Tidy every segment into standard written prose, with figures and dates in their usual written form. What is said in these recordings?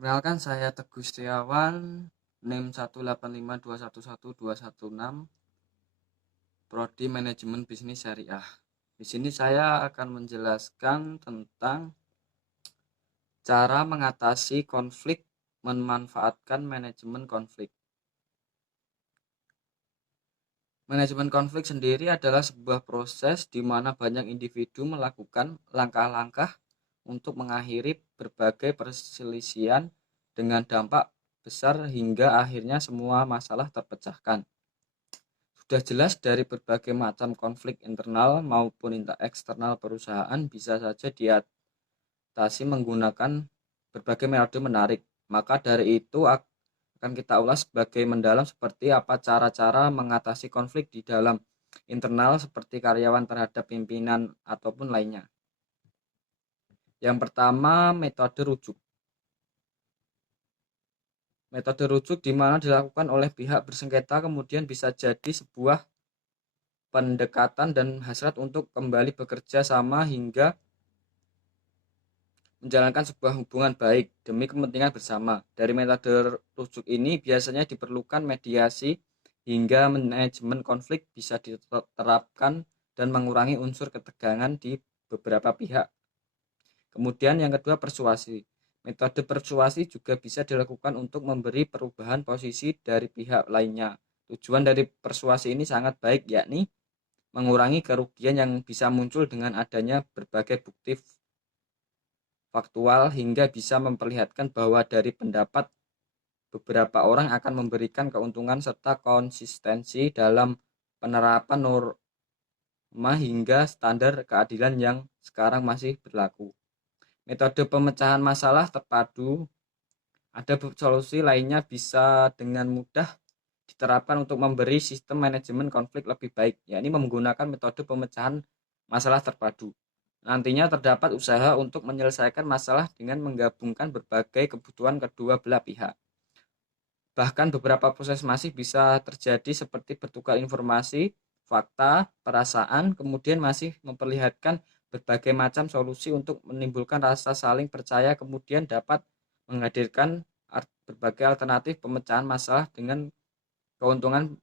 Perkenalkan saya Teguh Setiawan, NIM 185211216, Prodi Manajemen Bisnis Syariah. Di sini saya akan menjelaskan tentang cara mengatasi konflik, memanfaatkan manajemen konflik. Manajemen konflik sendiri adalah sebuah proses di mana banyak individu melakukan langkah-langkah untuk mengakhiri berbagai perselisihan dengan dampak besar hingga akhirnya semua masalah terpecahkan. Sudah jelas dari berbagai macam konflik internal maupun eksternal perusahaan bisa saja diatasi menggunakan berbagai metode menarik. Maka dari itu akan kita ulas sebagai mendalam seperti apa cara-cara mengatasi konflik di dalam internal seperti karyawan terhadap pimpinan ataupun lainnya. Yang pertama, metode rujuk. Metode rujuk di mana dilakukan oleh pihak bersengketa kemudian bisa jadi sebuah pendekatan dan hasrat untuk kembali bekerja sama hingga menjalankan sebuah hubungan baik demi kepentingan bersama. Dari metode rujuk ini biasanya diperlukan mediasi hingga manajemen konflik bisa diterapkan dan mengurangi unsur ketegangan di beberapa pihak. Kemudian yang kedua, persuasi. Metode persuasi juga bisa dilakukan untuk memberi perubahan posisi dari pihak lainnya. Tujuan dari persuasi ini sangat baik, yakni mengurangi kerugian yang bisa muncul dengan adanya berbagai bukti faktual hingga bisa memperlihatkan bahwa dari pendapat beberapa orang akan memberikan keuntungan serta konsistensi dalam penerapan norma hingga standar keadilan yang sekarang masih berlaku. Metode pemecahan masalah terpadu. Ada solusi lainnya bisa dengan mudah diterapkan untuk memberi sistem manajemen konflik lebih baik, yakni menggunakan metode pemecahan masalah terpadu. Nantinya terdapat usaha untuk menyelesaikan masalah dengan menggabungkan berbagai kebutuhan kedua belah pihak. Bahkan beberapa proses masih bisa terjadi seperti bertukar informasi, fakta, perasaan, kemudian masih memperlihatkan berbagai macam solusi untuk menimbulkan rasa saling percaya, kemudian dapat menghadirkan berbagai alternatif pemecahan masalah dengan keuntungan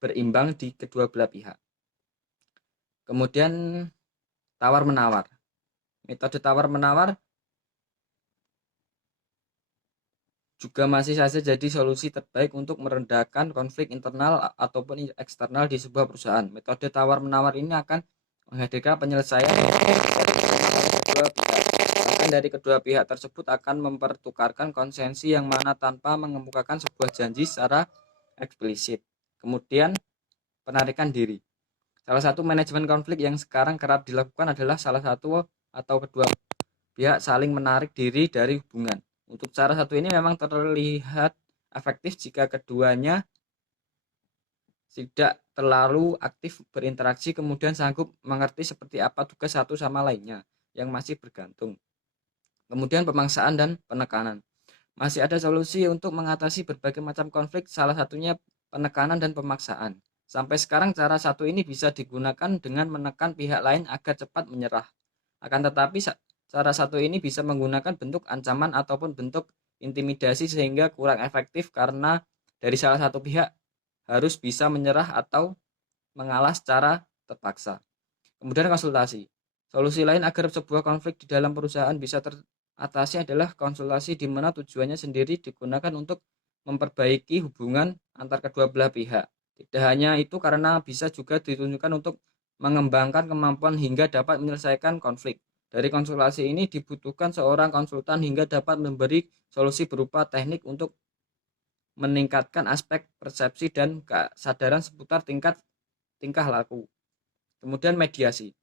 berimbang di kedua belah pihak. Kemudian tawar-menawar. Metode tawar-menawar juga masih saja jadi solusi terbaik untuk merendahkan konflik internal ataupun eksternal di sebuah perusahaan. Metode tawar-menawar ini akan menghadirkan penyelesaian kedua pihak. Bahkan dari kedua pihak tersebut akan mempertukarkan konsensi yang mana tanpa mengemukakan sebuah janji secara eksplisit. Kemudian penarikan diri. Salah satu manajemen konflik yang sekarang kerap dilakukan adalah salah satu atau kedua pihak saling menarik diri dari hubungan. Untuk cara satu ini memang terlihat efektif jika keduanya tidak terlalu aktif berinteraksi kemudian sanggup mengerti seperti apa tugas satu sama lainnya yang masih bergantung. Kemudian pemaksaan dan penekanan. Masih ada solusi untuk mengatasi berbagai macam konflik, salah satunya penekanan dan pemaksaan. Sampai sekarang cara satu ini bisa digunakan dengan menekan pihak lain agar cepat menyerah. Akan tetapi cara satu ini bisa menggunakan bentuk ancaman ataupun bentuk intimidasi sehingga kurang efektif karena dari salah satu pihak harus bisa menyerah atau mengalah secara terpaksa. Kemudian konsultasi. Solusi lain agar sebuah konflik di dalam perusahaan bisa teratasi adalah konsultasi di mana tujuannya sendiri digunakan untuk memperbaiki hubungan antar kedua belah pihak. Tidak hanya itu karena bisa juga ditunjukkan untuk mengembangkan kemampuan hingga dapat menyelesaikan konflik. Dari konsultasi ini dibutuhkan seorang konsultan hingga dapat memberi solusi berupa teknik untuk meningkatkan aspek persepsi dan kesadaran seputar tingkah laku. Kemudian mediasi.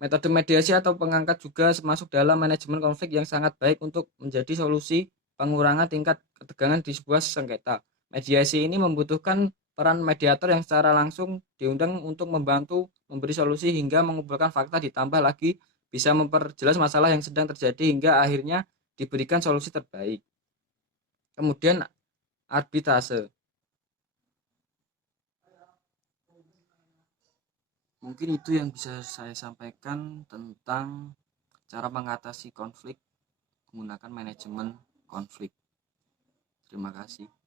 Metode mediasi atau pengangkat juga masuk dalam manajemen konflik yang sangat baik untuk menjadi solusi pengurangan tingkat ketegangan di sebuah sengketa. Mediasi ini membutuhkan peran mediator yang secara langsung diundang untuk membantu memberi solusi hingga mengumpulkan fakta, ditambah lagi bisa memperjelas masalah yang sedang terjadi hingga akhirnya diberikan solusi terbaik. Kemudian arbitrase. Mungkin itu yang bisa saya sampaikan tentang cara mengatasi konflik menggunakan manajemen konflik. Terima kasih.